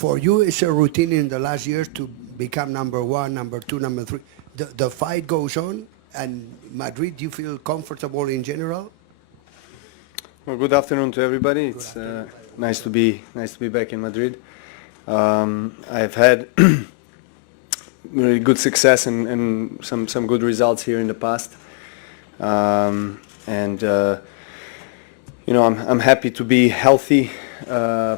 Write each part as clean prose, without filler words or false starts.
For you, it's a routine in the last years to become number one, number two, number three. The fight goes on, and Madrid, do you feel comfortable in general? Well, good afternoon to everybody. It's nice to be back in Madrid. I've had really good success and some good results here in the past, and I'm happy to be healthy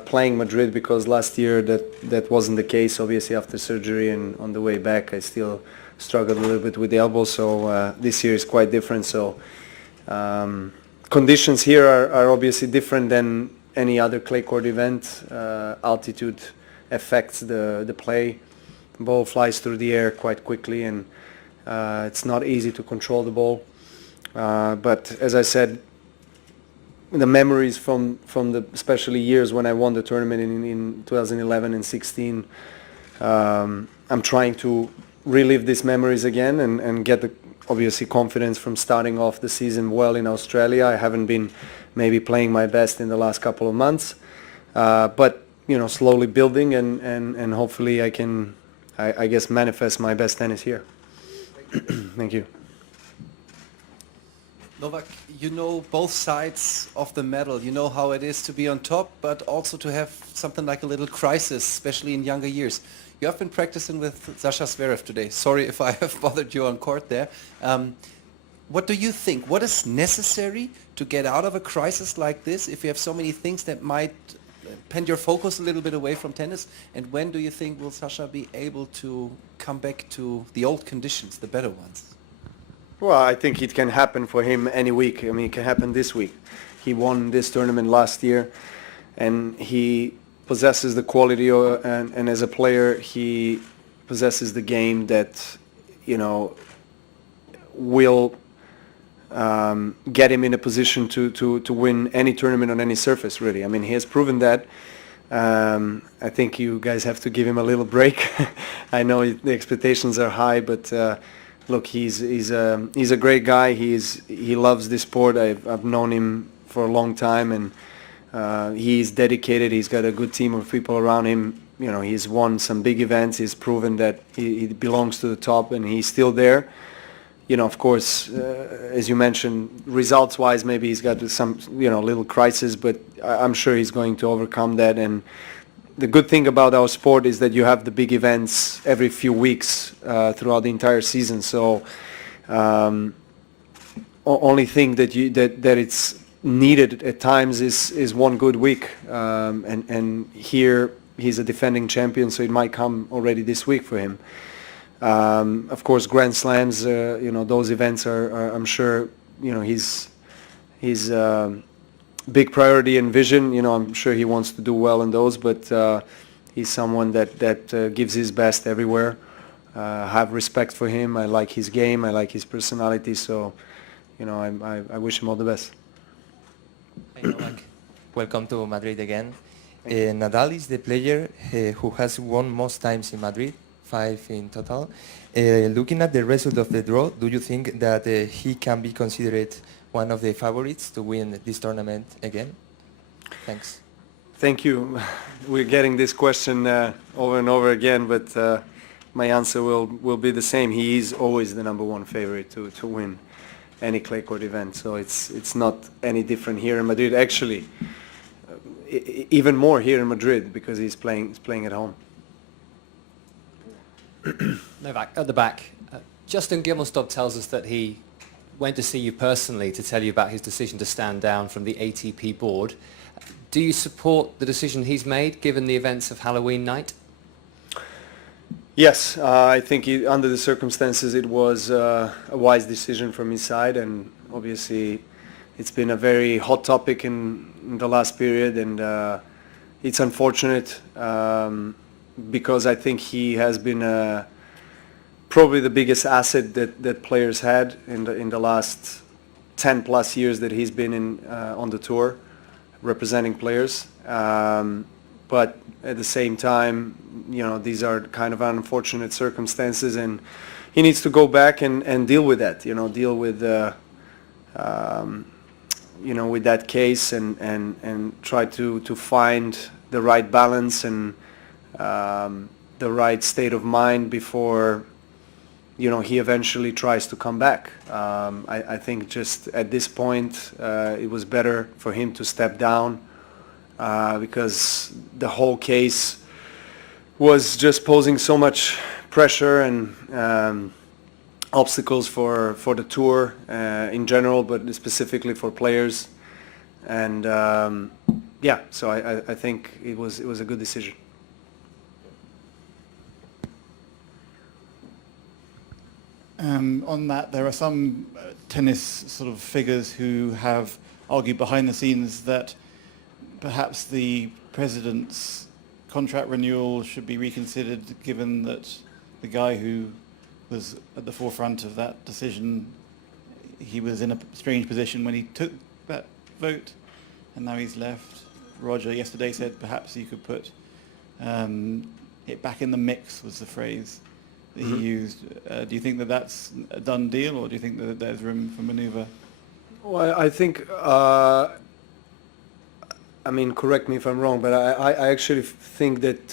playing Madrid, because last year that wasn't the case. Obviously, after surgery and on the way back, I still struggled a little bit with the elbow. So this year is quite different. So conditions here are obviously different than any other clay court event. Altitude affects the play. The ball flies through the air quite quickly, and it's not easy to control the ball. But as I said, the memories from the especially years when I won the tournament in 2011 and 16, I'm trying to relive these memories again and get the obviously confidence from starting off the season well in Australia. I haven't been maybe playing my best in the last couple of months, but slowly building, and hopefully I can, I guess, manifest my best tennis here. Thank you. Novak, you know both sides of the medal. You know how it is to be on top, but also to have something like a little crisis, especially in younger years. You have been practicing with Sasha Zverev today. Sorry if I have bothered you on court there. What do you think? What is necessary to get out of a crisis like this if you have so many things that might bend your focus a little bit away from tennis? And when do you think will Sasha be able to come back to the old conditions, the better ones? Well, I think it can happen for him any week. I mean, it can happen this week. He won this tournament last year, and he possesses the quality, and as a player, he possesses the game that, will get him in a position to win any tournament on any surface, really. I mean, he has proven that. I think you guys have to give him a little break. I know the expectations are high, but look, he's a great guy. He loves this sport. I've known him for a long time, and he's dedicated. He's got a good team of people around him. He's won some big events. He's proven that he belongs to the top, and he's still there. Of course, as you mentioned, results-wise, maybe he's got some little crisis, but I'm sure he's going to overcome that. And the good thing about our sport is that you have the big events every few weeks throughout the entire season. So only thing that it's needed at times is one good week. And here he's a defending champion, so it might come already this week for him. Of course, Grand Slams, those events are I'm sure, his big priority and vision. I'm sure he wants to do well in those, but he's someone that gives his best everywhere. I have respect for him. I like his game. I like his personality. So, I wish him all the best. Hi, Novak. Welcome to Madrid again. Nadal is the player who has won most times in Madrid, 5 in total. Looking at the result of the draw, do you think that he can be considered one of the favorites to win this tournament again? Thanks. Thank you. We're getting this question over and over again, but my answer will be the same. He is always the number one favorite to win any clay court event. So it's not any different here in Madrid. Actually, even more here in Madrid, because he's playing at home. Novak, at the back, Justin Gimelstob tells us that he went to see you personally to tell you about his decision to stand down from the ATP board. Do you support the decision he's made, given the events of Halloween night? Yes, I think under the circumstances it was a wise decision from his side, and obviously it's been a very hot topic in the last period, and it's unfortunate because I think he has been probably the biggest asset that players had in the last 10 plus years that he's been on the tour representing players. But at the same time, these are kind of unfortunate circumstances, and he needs to go back and deal with that, deal with with that case and try to find the right balance and the right state of mind before, you know, he eventually tries to come back. I think just at this point, it was better for him to step down because the whole case was just posing so much pressure and obstacles for the tour in general, but specifically for players. And yeah, so I think it was a good decision. On that, there are some tennis sort of figures who have argued behind the scenes that perhaps the president's contract renewal should be reconsidered, given that the guy who was at the forefront of that decision, he was in a strange position when he took that vote, and now he's left. Roger yesterday said perhaps you could put it back in the mix, was the phrase that he used. Do you think that that's a done deal, or do you think that there's room for manoeuvre? Well, I think, I mean, correct me if I'm wrong, but I actually think that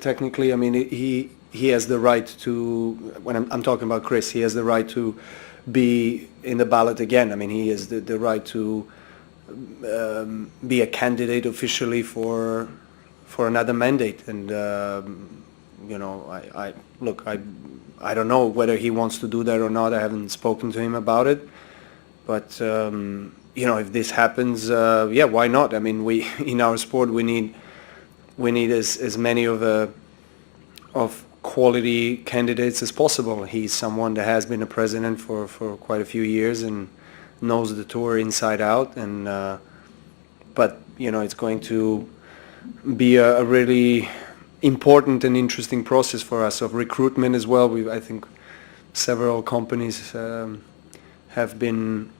technically, I mean, he has the right to, when I'm talking about Chris, he has the right to be in the ballot again. I mean, he has the right to be a candidate officially for another mandate. And, you know, I don't know whether he wants to do that or not. I haven't spoken to him about it. But, you know, if this happens, yeah, why not? I mean, we in our sport, we need as many of quality candidates as possible. He's someone that has been a president for quite a few years and knows the tour inside out. And but, you know, it's going to be a really important and interesting process for us of recruitment as well. I think several companies have been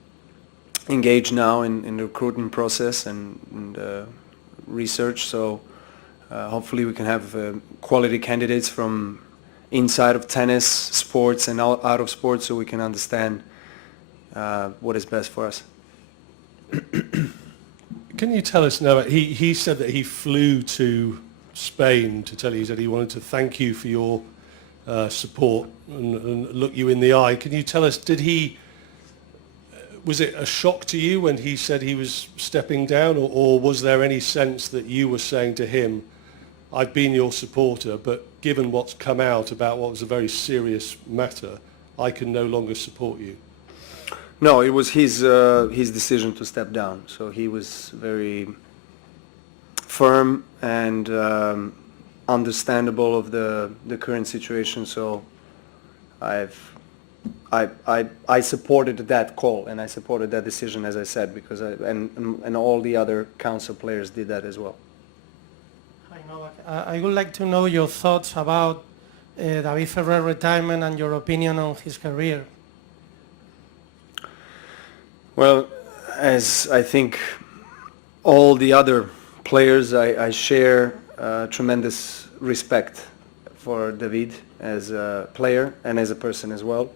engaged now in the recruitment process and research. So hopefully we can have quality candidates from inside of tennis, sports, and out of sports, so we can understand what is best for us. Can you tell us now, he said that he flew to Spain to tell you that he wanted to thank you for your support and look you in the eye. Can you tell us, was it a shock to you when he said he was stepping down, or was there any sense that you were saying to him, I've been your supporter, but given what's come out about what was a very serious matter, I can no longer support you? No, it was his decision to step down. So he was very firm and understandable of the current situation. So I supported that call and I supported that decision, as I said, because and all the other council players did that as well. Hi, Novak. I would like to know your thoughts about David Ferrer's retirement and your opinion on his career. Well, as I think all the other players, I share tremendous respect for David as a player and as a person as well.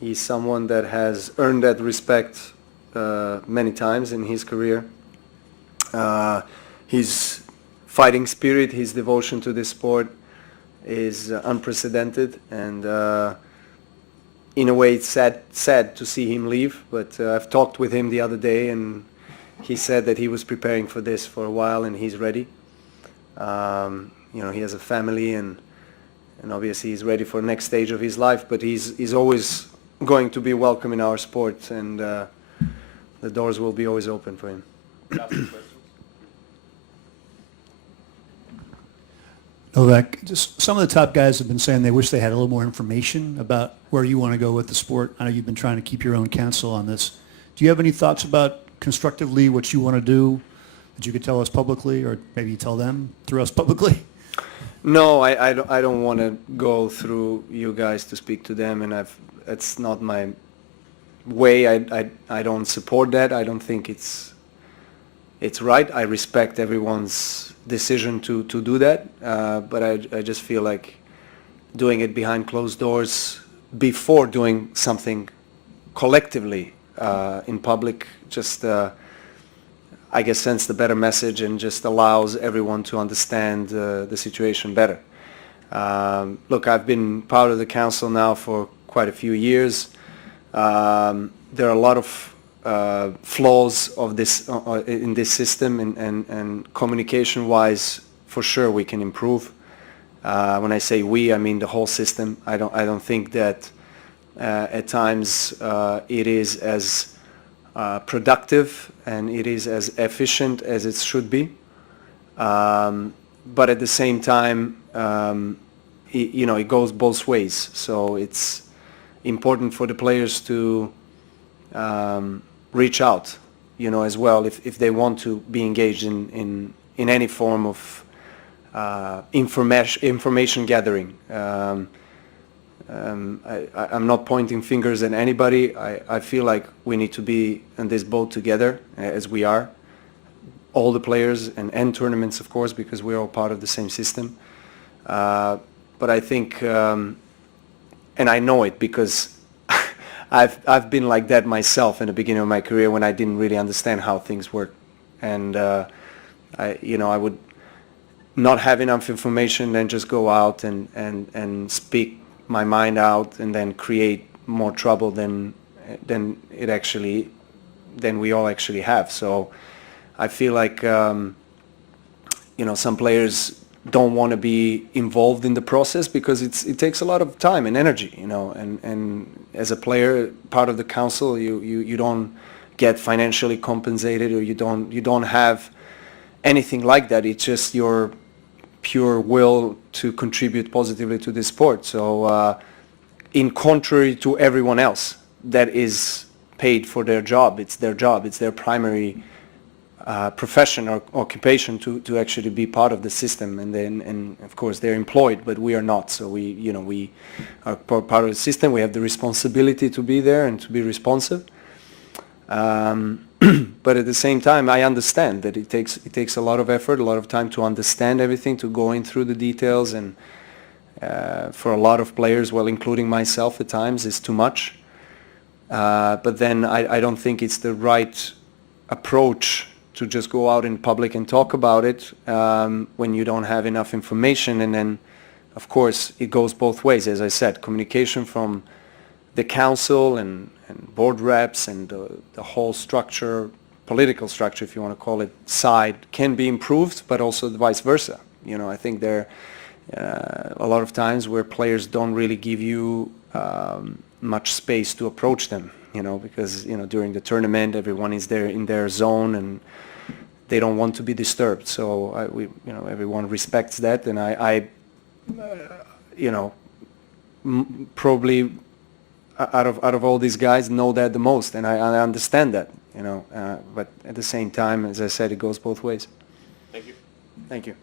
He's someone that has earned that respect many times in his career. His fighting spirit, his devotion to this sport is unprecedented, and in a way it's sad to see him leave, but I've talked with him the other day and he said that he was preparing for this for a while and he's ready. You know, he has a family and obviously he's ready for the next stage of his life, but he's always going to be welcome in our sport, and the doors will be always open for him. Novak, just some of the top guys have been saying they wish they had a little more information about where you want to go with the sport. I know you've been trying to keep your own counsel on this. Do you have any thoughts about constructively what you want to do that you could tell us publicly, or maybe you tell them through us publicly? No, I don't want to go through you guys to speak to them, and it's not my way. I don't support that. I don't think it's right. I respect everyone's decision to do that, but I just feel like doing it behind closed doors before doing something collectively in public, just I guess, sends the better message and just allows everyone to understand the situation better. Look, I've been part of the council now for quite a few years. There are a lot of flaws of this in this system, and communication-wise, for sure we can improve. When I say we, I mean the whole system. I don't think that at times it is as productive and it is as efficient as it should be. But at the same time, it goes both ways. So it's important for the players to reach out, as well, if they want to be engaged in any form of information gathering. I'm not pointing fingers at anybody. I feel like we need to be in this boat together, as we are, all the players and tournaments, of course, because we're all part of the same system. But I think, and I know it because I've been like that myself in the beginning of my career when I didn't really understand how things work, and I would not have enough information, then just go out and speak my mind out, and then create more trouble than we all actually have. So I feel like some players don't want to be involved in the process because it takes a lot of time and energy, and as a player, part of the council, you don't get financially compensated, or you don't have anything like that. It's just your pure will to contribute positively to this sport. So in contrary to everyone else that is paid for their job, it's their primary profession or occupation to actually be part of the system, and of course they're employed, but we are not. So we are part of the system. We have the responsibility to be there and to be responsive. But at the same time, I understand that it takes a lot of effort, a lot of time to understand everything, to go in through the details, and for a lot of players, well, including myself at times, is too much. But then I don't think it's the right approach to just go out in public and talk about it when you don't have enough information. And then, of course, it goes both ways. As I said, communication from the council and board reps and the whole structure, political structure, if you want to call it, side can be improved, but also the vice versa. I think there are a lot of times where players don't really give you much space to approach them, because during the tournament everyone is there in their zone and they don't want to be disturbed. So everyone respects that, and I probably out of all these guys know that the most, and I understand that, but at the same time, as I said, it goes both ways. Thank you. Thank you.